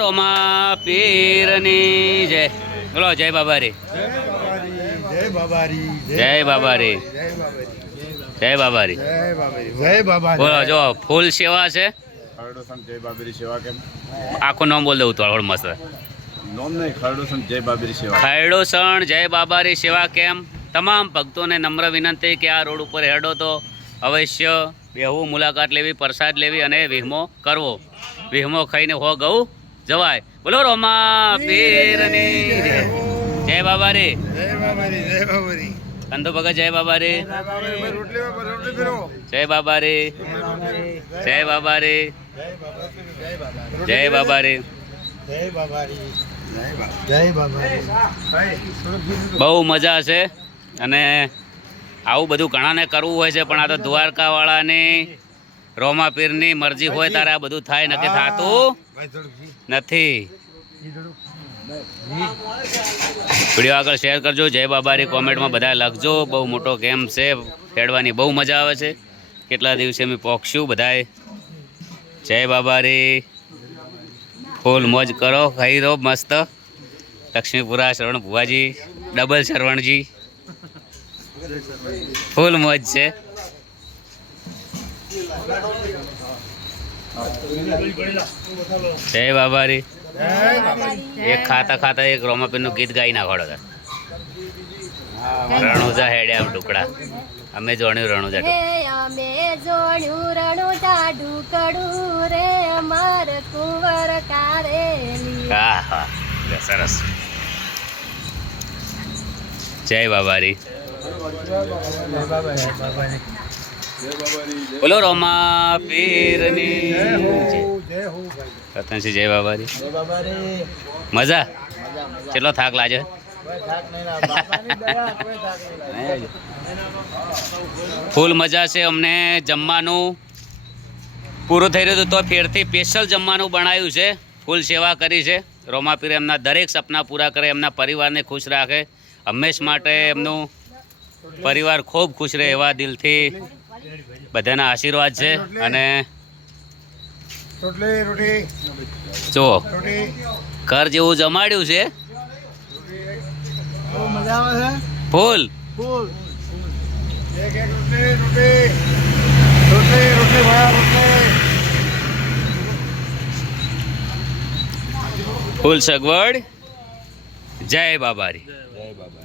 રોમા પીરની જય બોલો. જય બાબારી, જય બાબારી, જય બાબારી, જય બાબારી, જય બાબા. બોલો. જો ફૂલ સેવા છે. ખરડો સંત જય બાબરી સેવા કેમ? આખું નામ બોલ દઉં તો મસ્ત. નોમ નહીં, ખરડો સંત જય બાબરી સેવા. ખરડો સણ જય બાબારી સેવા કેમ? તમામ ભક્તોને નમ્ર વિનંતી કે આ રોડ ઉપર હેડો તો અવશ્ય બેહવું, મુલાકાત લેવી, પ્રસાદ લેવી અને વિહમો કરવો. વિહમો ખાઈને હો ગઉ જવાય. બોલો રોમા પીરની જય. જય બાબારી, જય બાબારી, જય બાબારી. કંદો ભગત જય બાબારી, જય બાબારી, જય બાબારી, જય બાબારી. જય બાબારી. બહુ મજા છે અને આવું બધું ઘણાને કરવું હોય છે, પણ આ તો દ્વારકાવાળાની રોમા પીરની મરજી હોય ત્યારે આ બધું થાય, નક્કી થતું નથી. વિડીયો આગળ શેર કરજો. જય બાબારી કોમેન્ટમાં બધા લખજો. બહુ મોટો કેમ્પ છે, ખેડવાની બહુ મજા આવે છે. કેટલા દિવસે અમે પોખશું બધાએ. જય બાબારી. ફૂલ મોજ કરો, ખાઈ રહો મસ્ત. લક્ષ્મીપુરા શ્રવણ ભુવાજી, ડબલ શ્રવણજી, ફૂલ મોજ છે. જય બાબારી. એક ખાતા ખાતા એક રોમાપીરનું ગીત ગાઈ નાખોડો. રણુજા હેડે આમ ટુકડા. અમે જોણ્યું રણુજા અમે જોણ્યું રણુજા ઢુકડું રે અમાર કુંવર કારેલી. હા હા, સરસ. જય બાબારી. બોલો રોમા પીરની રતનસિંહ જય બાબારી. મજા કેટલો થાક લાગે? ફૂલ મજા છે. અમને જમવાનું પૂરું થઈ રહ્યું હતું તો ફેરથી સ્પેશિયલ જમવાનું બનાવ્યું છે. ફૂલ સેવા કરી છે. રોમા પીર એમના દરેક સપના પૂરા કરે, એમના પરિવારને ખુશ રાખે, હંમેશ માટે એમનું પરિવાર ખૂબ ખુશ રહે એવા દિલથી બધાના આશીર્વાદ છે. અને જુઓ ઘર જેવું જમાડ્યું છે. ફૂલ ફૂલ સગવડ. જય બાબારી. જય બાબા.